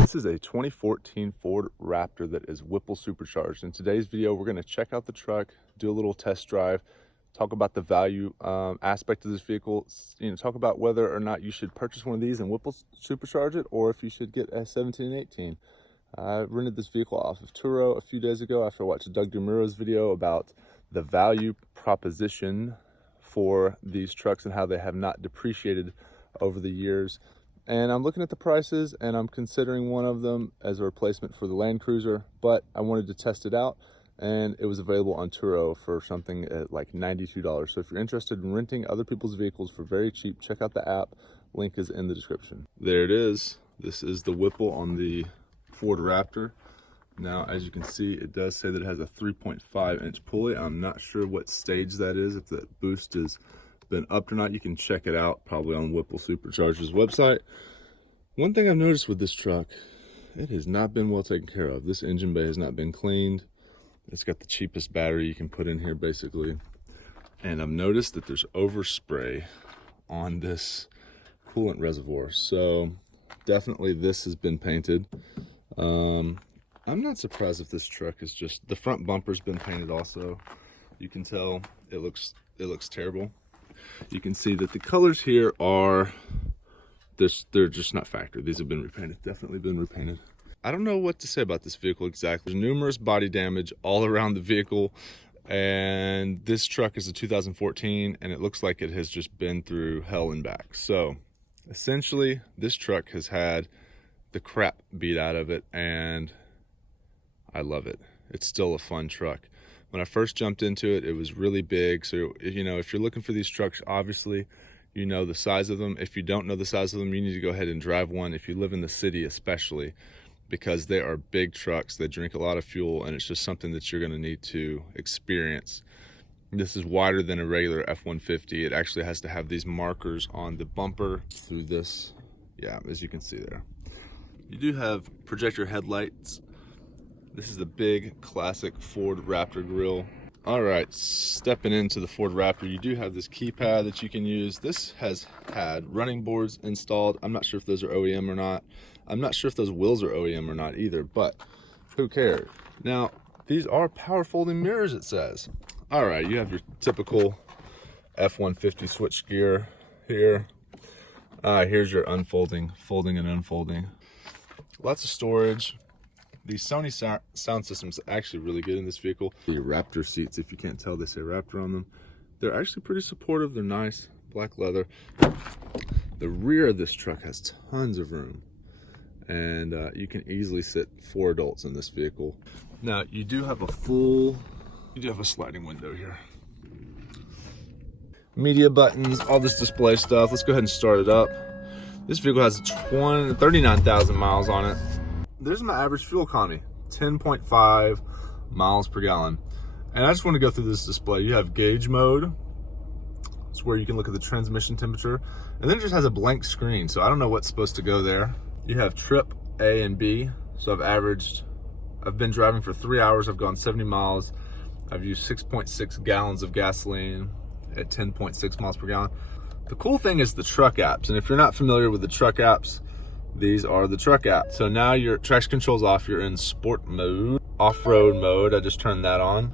This is a 2014 Ford Raptor that is Whipple Supercharged. In today's video, we're going to check out the truck, do a little test drive, talk about the value aspect of this vehicle, talk about whether or not you should purchase one of these and Whipple Supercharge it, or if you should get a 17 and 18. I rented this vehicle off of Turo a few days ago after I watched Doug DeMuro's video about the value proposition for these trucks and how they have not depreciated over the years. And I'm looking at the prices and I'm considering one of them as a replacement for the Land Cruiser, but I wanted to test it out and it was available on Turo for something at like $92. So if you're interested in renting other people's vehicles for very cheap, check out the app. Link is in the description. There it is. This is the Whipple on the Ford Raptor. Now, as you can see, it does say that it has a 3.5-inch pulley. I'm not sure what stage that is, if that boost has been upped or not. You can check it out probably on Whipple Supercharged's website. One thing I've noticed with this truck, it has not been well taken care of. This engine bay has not been cleaned. It's got the cheapest battery you can put in here basically. And I've noticed that there's overspray on this coolant reservoir. So definitely this has been painted. I'm not surprised if this truck is just, the front bumper's been painted also. You can tell it looks terrible. You can see that the colors here are they're just not factory. These have been repainted, definitely been repainted. I don't know what to say about this vehicle exactly. There's numerous body damage all around the vehicle, and this truck is a 2014 and it looks like it has just been through hell and back. So essentially this truck has had the crap beat out of it, and I love it. It's still a fun truck. When I first jumped into it, it was really big. So, if you're looking for these trucks, obviously, you know the size of them. If you don't know the size of them, you need to go ahead and drive one. If you live in the city, especially, because they are big trucks. They drink a lot of fuel, and it's just something that you're going to need to experience. This is wider than a regular F-150. It actually has to have these markers on the bumper through this. Yeah, as you can see there. You do have projector headlights. This is the big classic Ford Raptor grille. All right, stepping into the Ford Raptor, you do have this keypad that you can use. This has had running boards installed. I'm not sure if those are OEM or not. I'm not sure if those wheels are OEM or not either, but who cares? Now, these are power folding mirrors, it says. All right, you have your typical F-150 switch gear here. Here's your folding and unfolding. Lots of storage. The Sony sound system is actually really good in this vehicle. The Raptor seats, if you can't tell, they say Raptor on them. They're actually pretty supportive. They're nice, black leather. The rear of this truck has tons of room, and you can easily sit 4 adults in this vehicle. Now, you do have a sliding window here. Media buttons, all this display stuff. Let's go ahead and start it up. This vehicle has 39,000 miles on it. There's my average fuel economy, 10.5 miles per gallon. And I just want to go through this display. You have gauge mode. It's where you can look at the transmission temperature. And then it just has a blank screen, so I don't know what's supposed to go there. You have trip A and B. So I've been driving for 3 hours. I've gone 70 miles. I've used 6.6 gallons of gasoline at 10.6 miles per gallon. The cool thing is the truck apps. And if you're not familiar with the truck apps, these are the truck apps. So now your traction control's off. You're in sport mode, off-road mode. I just turned that on.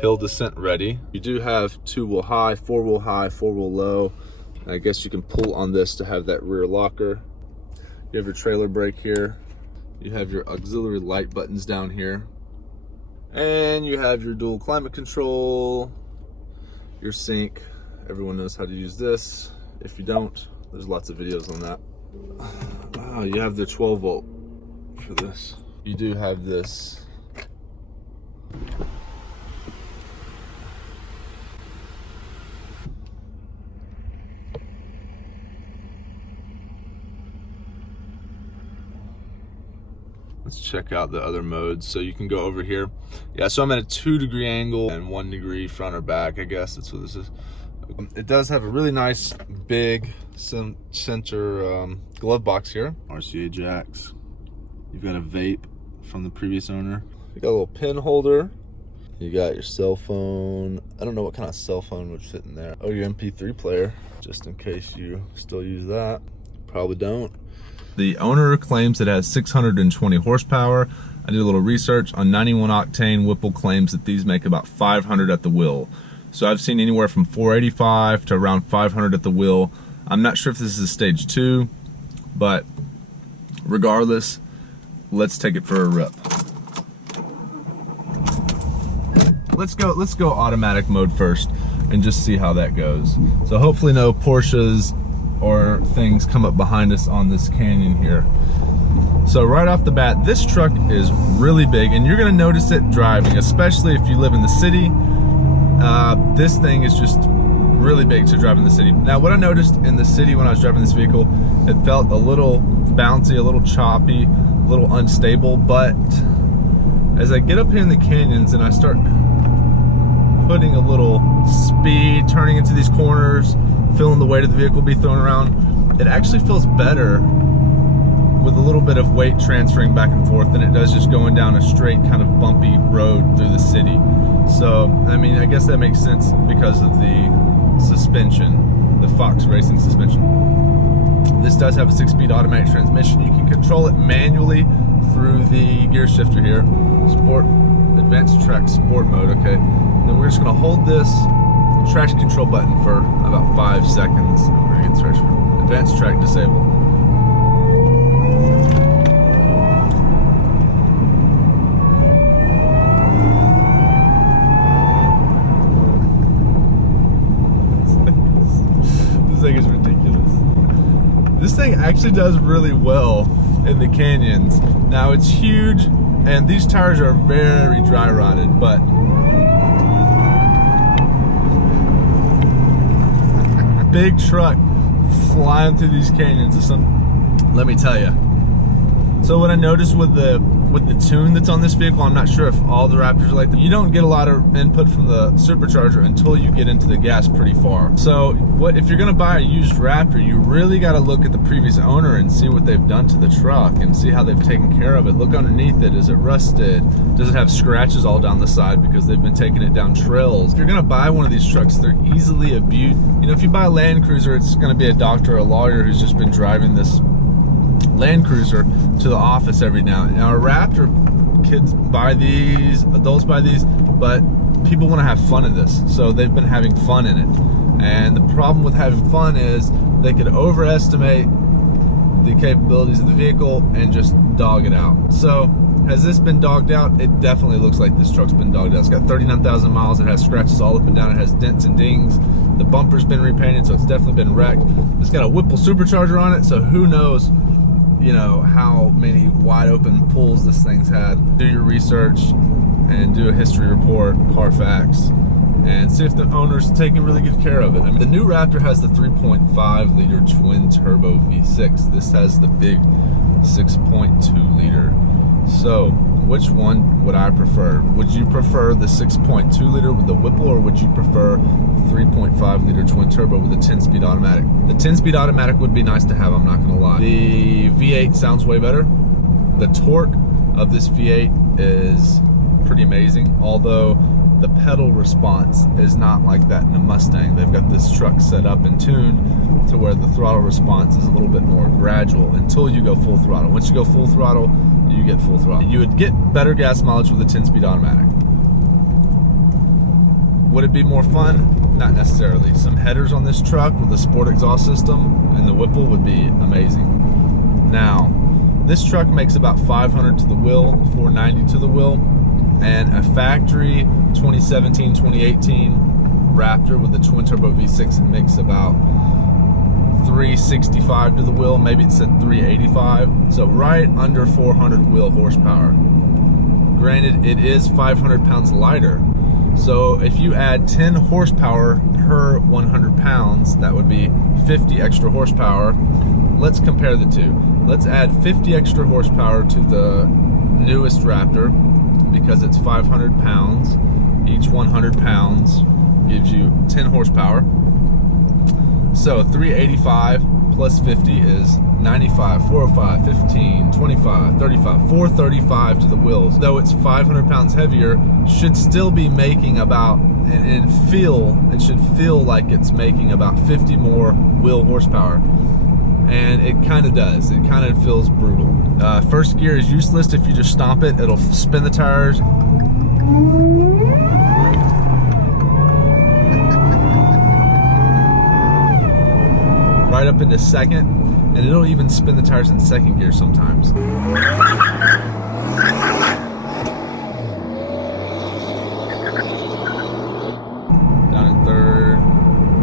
Hill descent ready. You do have 2-wheel high, 4-wheel high, 4-wheel low. I guess you can pull on this to have that rear locker. You have your trailer brake here. You have your auxiliary light buttons down here. And you have your dual climate control, your sync. Everyone knows how to use this. If you don't, there's lots of videos on that. Wow, you have the 12 volt for this. You do have this. Let's check out the other modes. So you can go over here. Yeah, so I'm at a 2-degree angle and 1 degree front or back, I guess that's what this is. It does have a really nice big center glove box here. RCA jacks. You've got a vape from the previous owner. You got a little pin holder. You got your cell phone. I don't know what kind of cell phone would fit in there. Oh, your MP3 player, just in case you still use that. Probably don't. The owner claims it has 620 horsepower. I did a little research on 91 octane. Whipple claims that these make about 500 at the wheel. So I've seen anywhere from 485 to around 500 at the wheel. I'm not sure if this is stage 2, but regardless, let's take it for a rip. Let's go automatic mode first and just see how that goes. So hopefully no Porsches or things come up behind us on this canyon here. So right off the bat, this truck is really big, and you're gonna notice it driving, especially if you live in the city. This thing is just really big to drive in the city. Now, what I noticed in the city when I was driving this vehicle, it felt a little bouncy, a little choppy, a little unstable, but as I get up here in the canyons and I start putting a little speed, turning into these corners, feeling the weight of the vehicle be thrown around, it actually feels better with a little bit of weight transferring back and forth than it does just going down a straight kind of bumpy road through the city. So, I mean, I guess that makes sense because of the suspension, the Fox Racing suspension. This does have a 6-speed automatic transmission. You can control it manually through the gear shifter here. Sport, advanced track sport mode, okay. Then we're just gonna hold this traction control button for about 5 seconds. And we're gonna get traction, advanced track disabled. This thing is ridiculous. This thing actually does really well in the canyons. Now it's huge, and these tires are very dry rotted, but big truck flying through these canyons is something, let me tell you. So what I noticed with the tune that's on this vehicle, I'm not sure if all the Raptors are like that. You don't get a lot of input from the supercharger until you get into the gas pretty far. So if you're gonna buy a used Raptor, you really gotta look at the previous owner and see what they've done to the truck and see how they've taken care of it. Look underneath it. Is it rusted? Does it have scratches all down the side because they've been taking it down trails? If you're gonna buy one of these trucks, they're easily abused. You know, if you buy a Land Cruiser, it's gonna be a doctor or a lawyer who's just been driving this Land Cruiser to the office every now and then. Now a Raptor, kids buy these, adults buy these, but people want to have fun in this, so they've been having fun in it. And the problem with having fun is they could overestimate the capabilities of the vehicle and just dog it out. So has this been dogged out? It definitely looks like this truck's been dogged out. It's got 39,000 miles. It has scratches all up and down. It has dents and dings. The bumper's been repainted, so it's definitely been wrecked. It's got a Whipple Supercharger on it, so who knows, you know, how many wide open pulls this thing's had. Do your research and do a history report, Carfax, and see if the owner's taking really good care of it. I mean, the new Raptor has the 3.5 liter twin turbo V6. This has the big 6.2 liter. So which one would I prefer? Would you prefer the 6.2 liter with the Whipple, or would you prefer 3.5 liter twin turbo with a 10-speed automatic? The 10-speed automatic would be nice to have, I'm not gonna lie. The V8 sounds way better. The torque of this V8 is pretty amazing, although the pedal response is not like that in a Mustang. They've got this truck set up and tuned to where the throttle response is a little bit more gradual until you go full throttle. Once you go full throttle, you get full throttle. You would get better gas mileage with a 10-speed automatic. Would it be more fun? Not necessarily. Some headers on this truck with a sport exhaust system and the Whipple would be amazing. Now, this truck makes about 500 to the wheel, 490 to the wheel, and a factory 2017, 2018 Raptor with the twin turbo V6 makes about 365 to the wheel, maybe it's at 385, so right under 400 wheel horsepower. Granted, it is 500 pounds lighter, so if you add 10 horsepower per 100 pounds, that would be 50 extra horsepower. Let's compare the two. Let's add 50 extra horsepower to the newest Raptor because it's 500 pounds. Each 100 pounds gives you 10 horsepower. So 385 plus 50 is 95, 405, 15, 25, 35, 435 to the wheels. Though it's 500 pounds heavier, should still be making about, and it should feel like it's making about 50 more wheel horsepower. And it kind of does. It kind of feels brutal. First gear is useless. If you just stomp it, it'll spin the tires. Right up into second, and it'll even spin the tires in second gear sometimes. Down in third,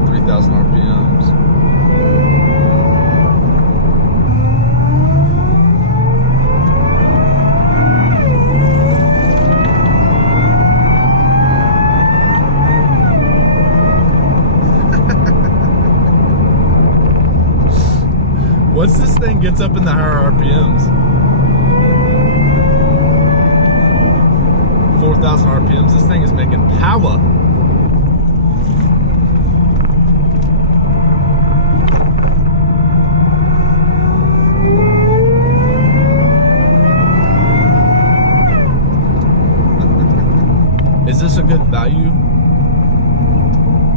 3,000 RPMs. Once this thing gets up in the higher RPMs, 4,000 RPMs, this thing is making power. Is this a good value?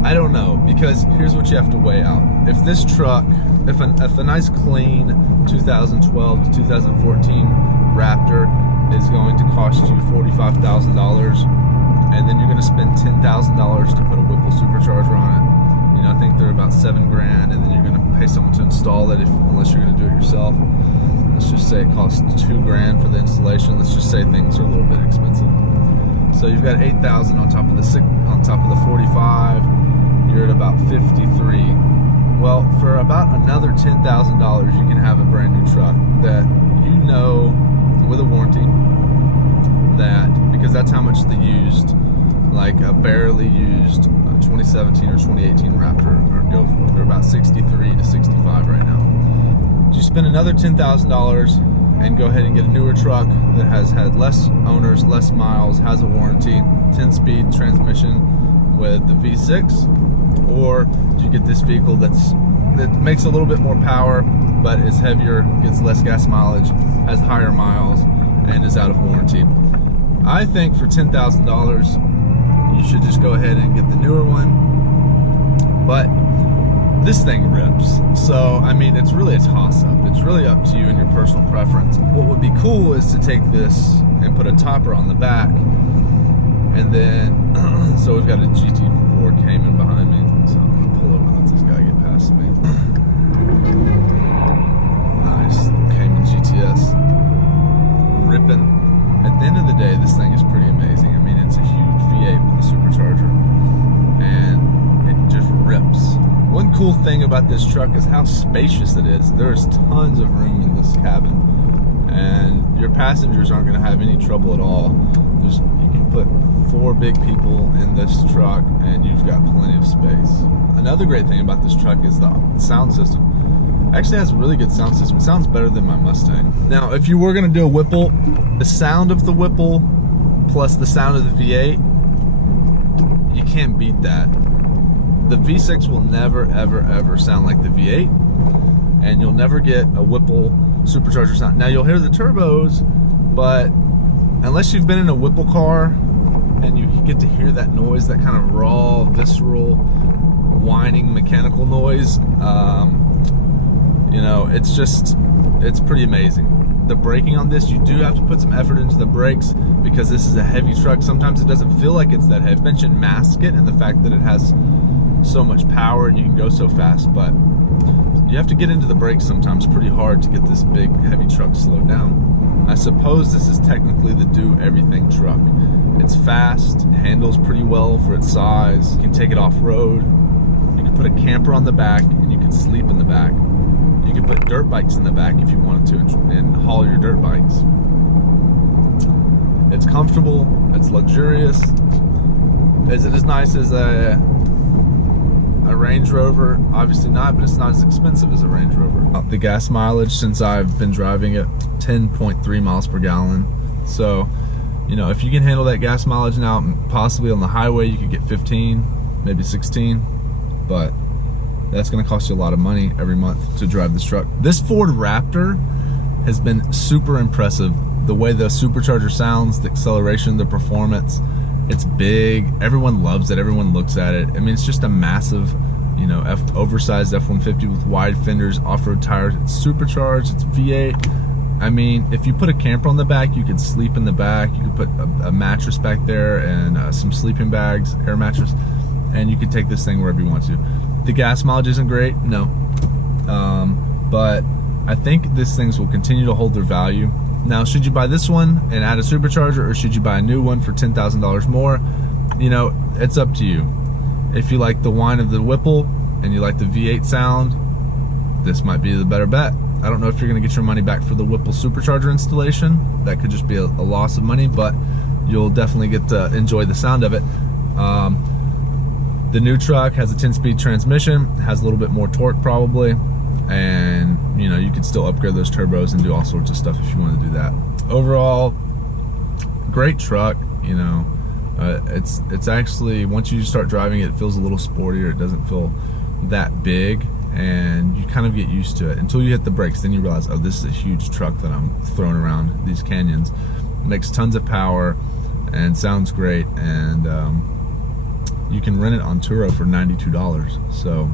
I don't know, because here's what you have to weigh out. If this truck, if a nice clean 2012 to 2014 Raptor is going to cost you $45,000, and then you're going to spend $10,000 to put a Whipple Supercharger on it, you know, I think they're about $7 grand, and then you're going to pay someone to install it unless you're going to do it yourself. Let's just say it costs $2 grand for the installation. Let's just say things are a little bit expensive. So you've got $8,000 on top of the 45. You're at about 53. Well, for about another $10,000, you can have a brand new truck that you know, with a warranty, that, because that's how much the used, like a barely used 2017 or 2018 Raptor are go for. They're about 63 to 65 right now. You spend another $10,000 and go ahead and get a newer truck that has had less owners, less miles, has a warranty, 10-speed transmission with the V6, or do you get this vehicle that makes a little bit more power, but is heavier, gets less gas mileage, has higher miles, and is out of warranty? I think for $10,000, you should just go ahead and get the newer one, but this thing rips. So, I mean, it's really a toss-up. It's really up to you and your personal preference. What would be cool is to take this and put a topper on the back, and then, so we've got a GT4 Cayman behind me, so I'm gonna pull over and let this guy get past me. Nice, Cayman GTS, ripping. At the end of the day, this thing is pretty amazing. I mean, it's a huge V8 with a supercharger, and it just rips. One cool thing about this truck is how spacious it is. There's tons of room in this cabin, and your passengers aren't going to have any trouble at all. You can put 4 big people in this truck, and you've got plenty of space. Another great thing about this truck is the sound system. It actually has a really good sound system. It sounds better than my Mustang. Now, if you were going to do a Whipple, the sound of the Whipple plus the sound of the V8, you can't beat that. The V6 will never, ever, ever sound like the V8, and you'll never get a Whipple Supercharger sound. Now, you'll hear the turbos, but unless you've been in a Whipple car and you get to hear that noise, that kind of raw, visceral, whining, mechanical noise, you know, it's pretty amazing. The braking on this, you do have to put some effort into the brakes because this is a heavy truck. Sometimes it doesn't feel like it's that heavy. Suspension masks it, and the fact that it has so much power and you can go so fast, but you have to get into the brakes sometimes pretty hard to get this big heavy truck slowed down. I suppose this is technically the do-everything truck. It's fast, handles pretty well for its size. You can take it off-road. You can put a camper on the back, and you can sleep in the back. You can put dirt bikes in the back if you wanted to and haul your dirt bikes. It's comfortable, it's luxurious. Is it as nice as a Range Rover? Obviously not, but it's not as expensive as a Range Rover. The gas mileage since I've been driving it, 10.3 miles per gallon. So, you know, if you can handle that gas mileage now, possibly on the highway you could get 15, maybe 16, but that's going to cost you a lot of money every month to drive this truck. This Ford Raptor has been super impressive. The way the supercharger sounds, the acceleration, the performance, it's big. Everyone loves it. Everyone looks at it. I mean, it's just a massive, you know, oversized F-150 with wide fenders, off-road tires. It's supercharged. It's V8. I mean, if you put a camper on the back, you could sleep in the back. You could put a mattress back there and some sleeping bags, air mattress, and you could take this thing wherever you want to. The gas mileage isn't great, no, but I think these things will continue to hold their value. Now, should you buy this one and add a supercharger, or should you buy a new one for $10,000 more? You know, it's up to you. If you like the whine of the Whipple and you like the V8 sound, this might be the better bet. I don't know if you're gonna get your money back for the Whipple Supercharger installation. That could just be a loss of money, but you'll definitely get to enjoy the sound of it. The new truck has a 10-speed transmission, has a little bit more torque probably, and you know, you could still upgrade those turbos and do all sorts of stuff if you want to do that. Overall, great truck. You know, it's actually, once you start driving it, it feels a little sportier. It doesn't feel that big, and you kind of get used to it until you hit the brakes. Then you realize, oh, this is a huge truck that I'm throwing around these canyons. It makes tons of power and sounds great, and you can rent it on Turo for $92. So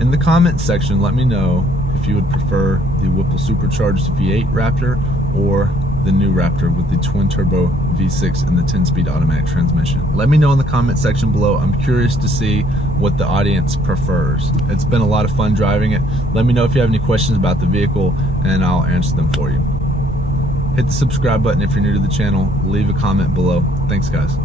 in the comment section, let me know if you would prefer the Whipple Supercharged V8 Raptor or the new Raptor with the twin turbo V6 and the 10-speed automatic transmission. Let me know in the comment section below. I'm curious to see what the audience prefers. It's been a lot of fun driving it. Let me know if you have any questions about the vehicle and I'll answer them for you. Hit the subscribe button if you're new to the channel. Leave a comment below. Thanks, guys.